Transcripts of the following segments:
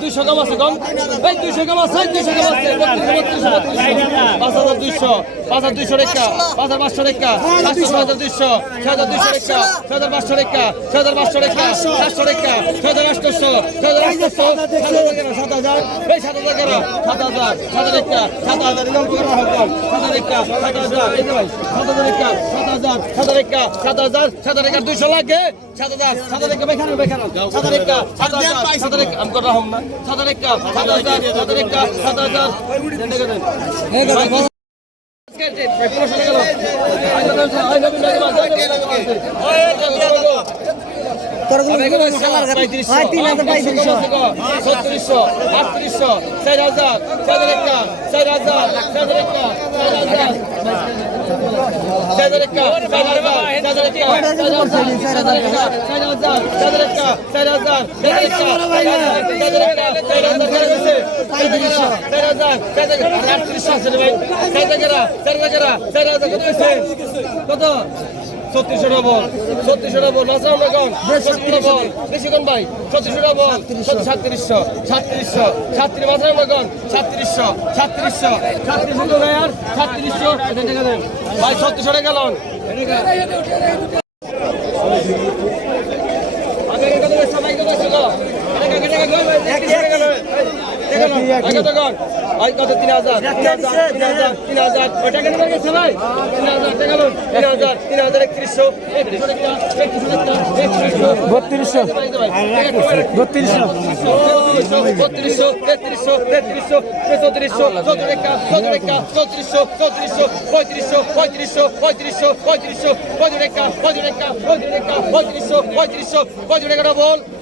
দুইশো কম আছে কম এই দুইশো কম আছে দুইশো কম আছে বত্রিশ বত্রিশ বত্রিশ পাঁচ হাজার দুইশো। পাঁচ হাজার দুইশো রেখা পাঁচ হাজার পাঁচশো রেখা পাঁচশো ছয় হাজার দুইশো ছয় হাজার দুইশো রেখা ছয় হাজার পাঁচশো রেখা ছয় হাজার পাঁচশো রেখা সাতশো রেখা ছয় হাজার আটশোশো ছয় হাজার আটশোশো সাত হাজার এই সাত হাজার কেন সাত হাজার সাত রেখা সাত হাজার ইলাম করে হকম সাত রেখা সাত হাজার এই ভাই সাত হাজার রেখা সাত হাজার সাত রেখা সাত হাজার সাত রেখা দুইশো লাগে সাত হাজার সাত রেখা বেখানো বেখানো সাত হাজার রেখা সাত হাজার সাত রেখা আমি কথা হম না সাত রেখা সাত হাজার সাত রেখা সাত হাজার ছত্রিশশো আটত্রিশশো চার হাজার চার একটা চার হাজার চার একটা চার হাজার চার একটা চার হাজার চার ভাই চার জায়গা চার জায়গা হাজার কত ডবল ছত্রিশশো ডবল মাসা আমরা বল বেশি কম ভাই ছত্রিশশো ডবল সাতত্রিশশো সাতত্রিশশো সাতত্রিশ মাসা আমরা কম সাতত্রিশশো সাতত্রিশশো সাতত্রিশশো আর সাতত্রিশশো ভাই ছত্রিশশো টাকা গেল কত বত্রিশশো বত্রিশশো বত্রিশশো তেত্রিশশো তেত্রিশশো চৌত্রিশশো চৌত্রিশা চৌত্রিশা চৌত্রিশশো চৌত্রিশশো পঁয়ত্রিশশো পঁয়ত্রিশশো পঁয়ত্রিশশো পঁয়ত্রিশশো পঁয়ত্রিশা পঁয়ত্রিশা পঁয়ত্রিশা পঁয়ত্রিশশো পঁয়ত্রিশশো পঁয়ত্রিশটা বল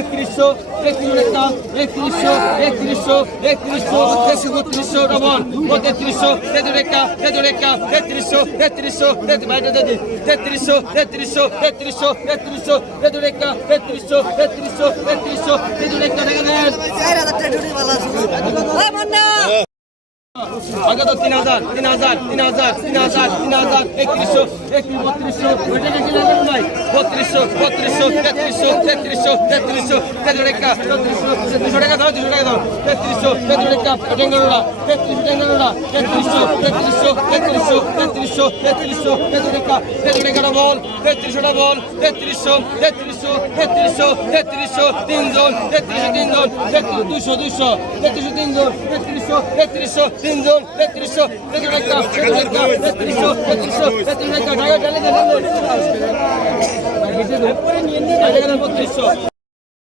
একত্রিশশো একত্রিশশো একত্রিশশো একত্রিশশো একশো বত্রিশশো ডবল তেত্রিশশো তেত্রিকা তেত্রিকা তেত্রিশশো তেত্রিশশো তেত্রিশশো তেত্রিশশো তেত্রিশশো তেত্রিশশো তেত্রিকা তেত্রিশশো তেত্রিশশো তেত্রিশশো তেত্রিকা দেখা দেন আগত তিন হাজার তিন হাজার তিন হাজার তিন হাজার তিন হাজার একত্রিশশো একত্রিশ বত্রিশশো ওইটা নাকি লাগবে নাই বত্রিশশো বত্রিশশো তেত্রিশশো তেত্রিশশো তেত্রিশশো তেত্রিশ টাকা চৌত্রিশশো তেত্রিশশো টাকা দাও তিনশো টাকা তেত্রিশশো তেত্রিশ টাকা টেঙ্গলোড়া তেত্রিশ টেঙ্গলোড়া তেত্রিশশো তেত্রিশশো তেত্রিশশো তেত্রিশশো তেত্রিশশো তেত্রিশ টাকা তেত্রিশ টাকাটা বল তেত্রিশশোটা বল তেত্রিশশো তেত্রিশশো তেত্রিশশো তেত্রিশশো তিনজন তেত্রিশশো তিনজন দুশো দুশো তেত্রিশশো তিনজন তেত্রিশশো তেত্রিশশো তিনজন তেত্রিশশো তেত্রিশ টাকা তেত্রিশশো তেত্রিশশো তেত্রিশ টাকা টাকা টাকা বত্রিশশো